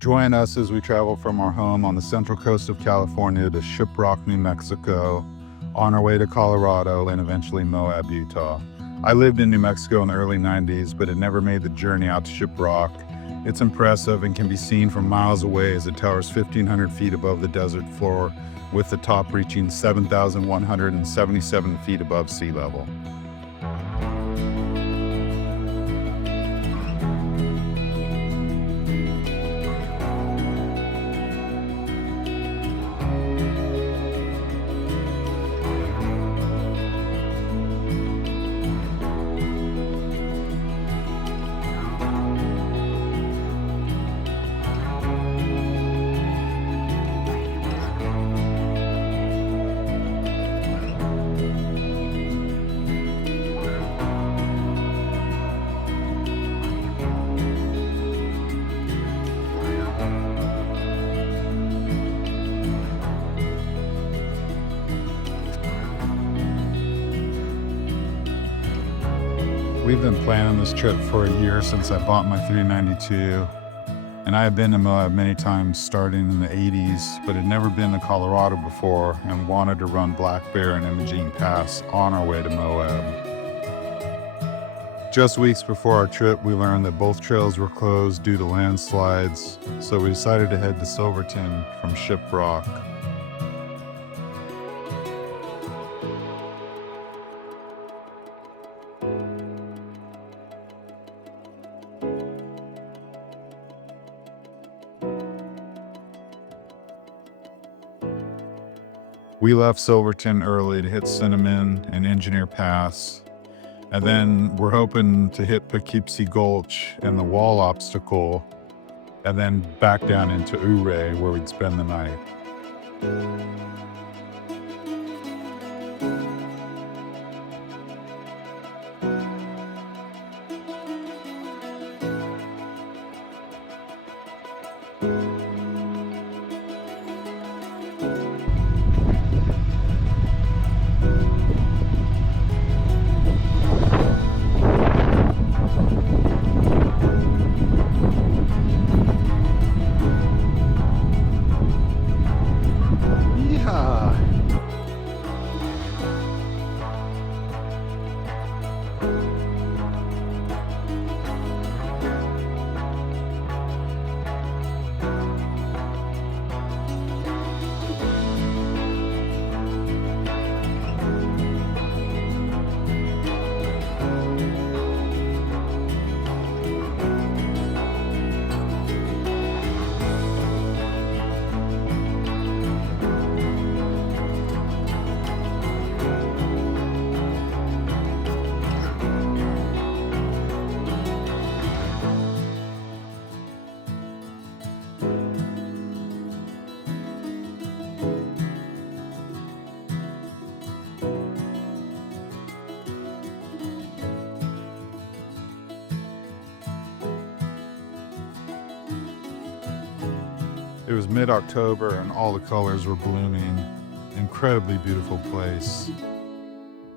Join us as we travel from our home on the central coast of California to Shiprock, New Mexico, on our way to Colorado and eventually Moab, Utah. I lived in New Mexico in the early 90s, but had never made the journey out to Shiprock. It's impressive and can be seen from miles away as it towers 1,500 feet above the desert floor, with the top reaching 7,177 feet above sea level. We've been planning this trip for a year since I bought my 392, and I have been to Moab many times starting in the 80s, but had never been to Colorado before and wanted to run Black Bear and Imogene Pass on our way to Moab. Just weeks before our trip, we learned that both trails were closed due to landslides, so we decided to head to Silverton from Shiprock. We left Silverton early to hit Cinnamon and Engineer Pass, and then we're hoping to hit Poughkeepsie Gulch and the wall obstacle, and then back down into Ouray where we'd spend the night. It was mid-October and all the colors were blooming. Incredibly beautiful place.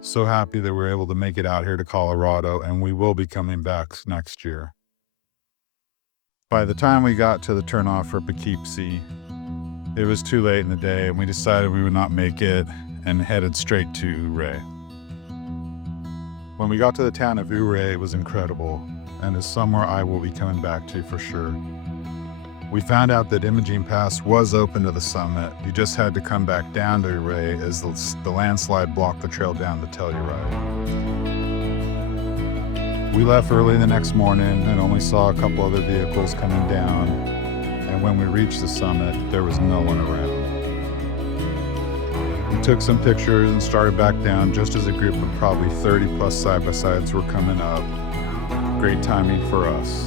So happy that we were able to make it out here to Colorado, and we will be coming back next year. By the time we got to the turnoff for Poughkeepsie, it was too late in the day and we decided we would not make it and headed straight to Ouray. When we got to the town of Ouray, it was incredible, and is somewhere I will be coming back to for sure. We found out that Imogene Pass was open to the summit. You just had to come back down to Ouray as the landslide blocked the trail down to Telluride. We left early the next morning and only saw a couple other vehicles coming down, and when we reached the summit, there was no one around. We took some pictures and started back down just as a group of probably 30 plus side-by-sides were coming up. Great timing for us.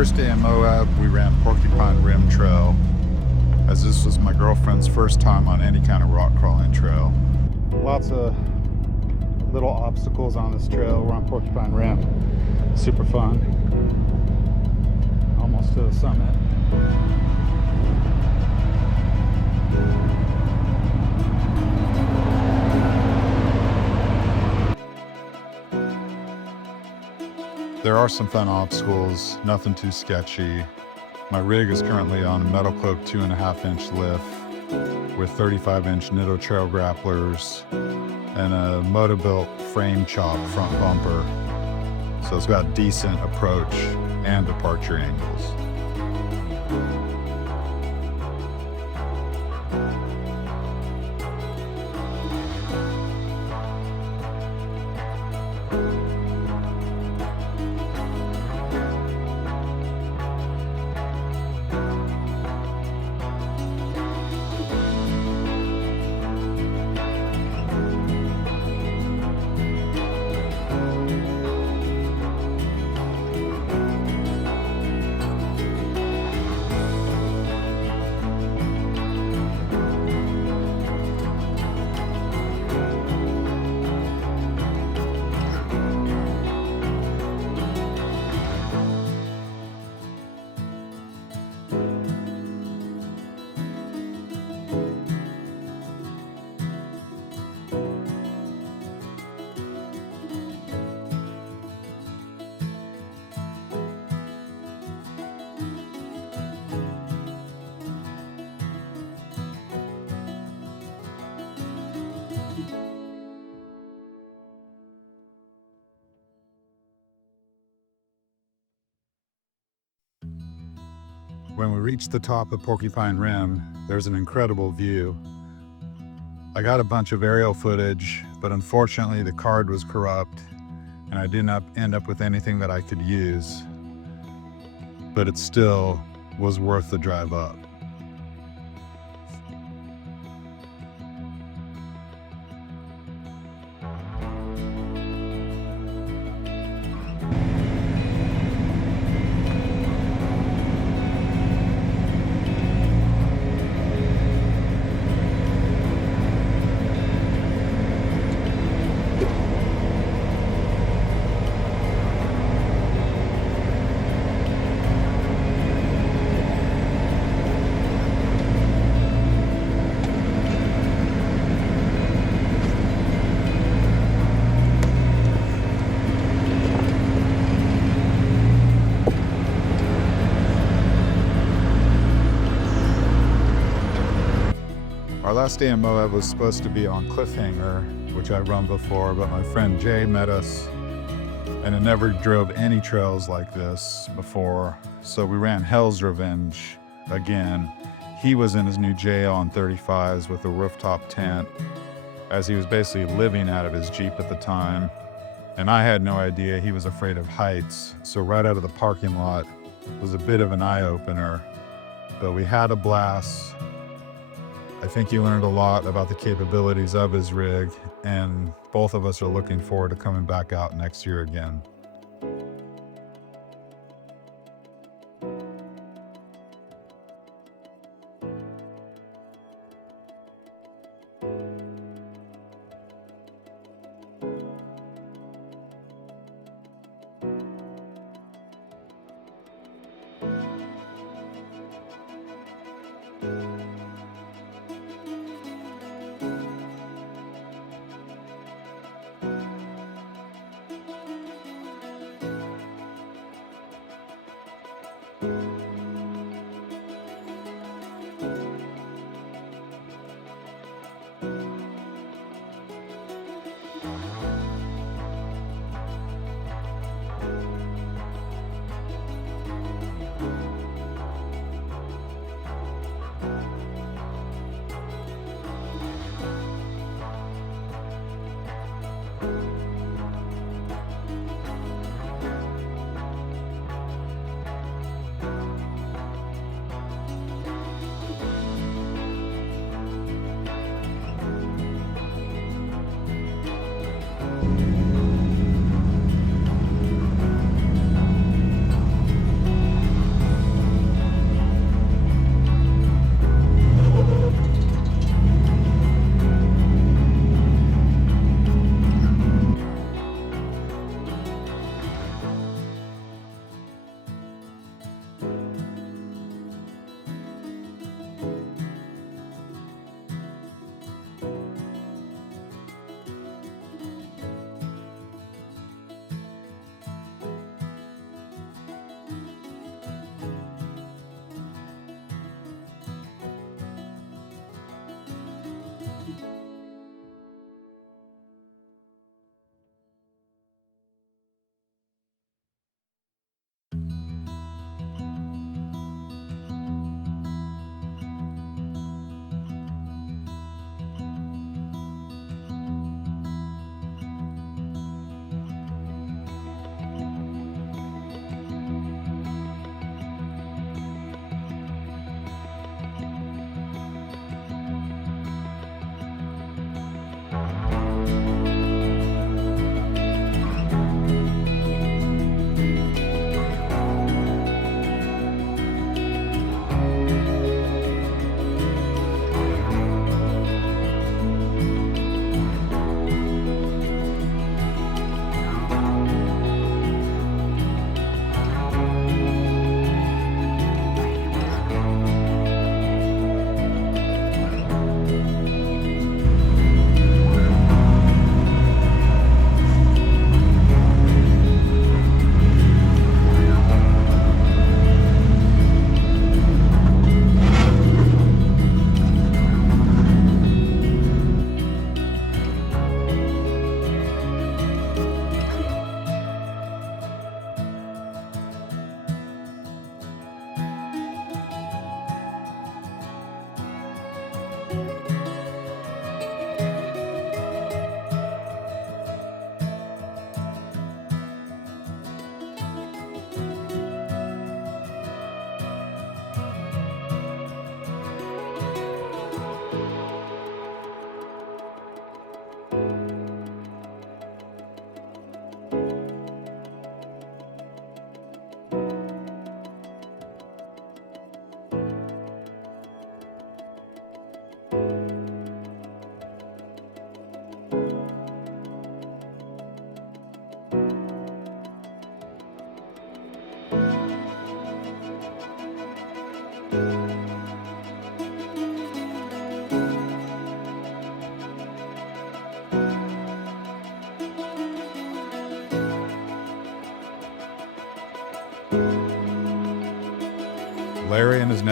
First day in Moab, we ran Porcupine Rim Trail, as this was my girlfriend's first time on any kind of rock crawling trail. Lots of little obstacles on this trail. We're on Porcupine Rim. Super fun. Almost to the summit. There are some fun obstacles, nothing too sketchy. My rig is currently on a Metal Cloak 2.5-inch lift with 35-inch Nitto trail grapplers and a Moto-Built frame chop front bumper. So it's got decent approach and departure angles. When we reach the top of Porcupine Rim, there's an incredible view. I got a bunch of aerial footage, but unfortunately the card was corrupt and I did not end up with anything that I could use. But it still was worth the drive up. Our last day in Moab was supposed to be on Cliffhanger, which I've run before, but my friend Jay met us and had never drove any trails like this before, so we ran Hell's Revenge again. He was in his new JL 35s with a rooftop tent, as he was basically living out of his Jeep at the time, and I had no idea he was afraid of heights, so right out of the parking lot was a bit of an eye-opener, but we had a blast. I think he learned a lot about the capabilities of his rig, and both of us are looking forward to coming back out next year again.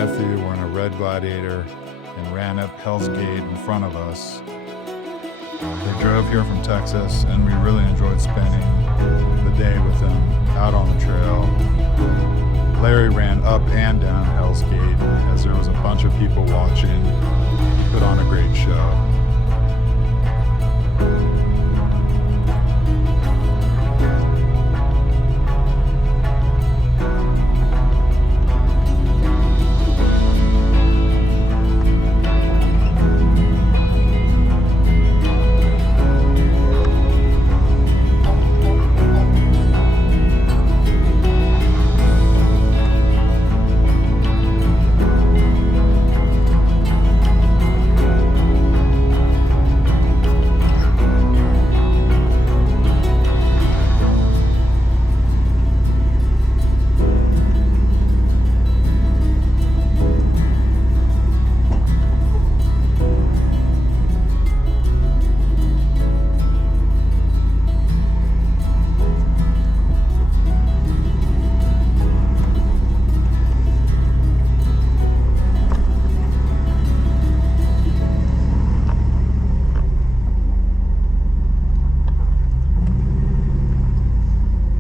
nephew were in a red Gladiator and ran up Hell's Gate in front of us. They drove here from Texas, and we really enjoyed spending the day with them out on the trail. Larry ran up and down Hell's Gate as there was a bunch of people watching. He put on a great show.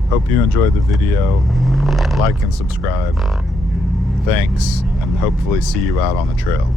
Hope you enjoyed the video. Like and subscribe. Thanks, and hopefully see you out on the trail.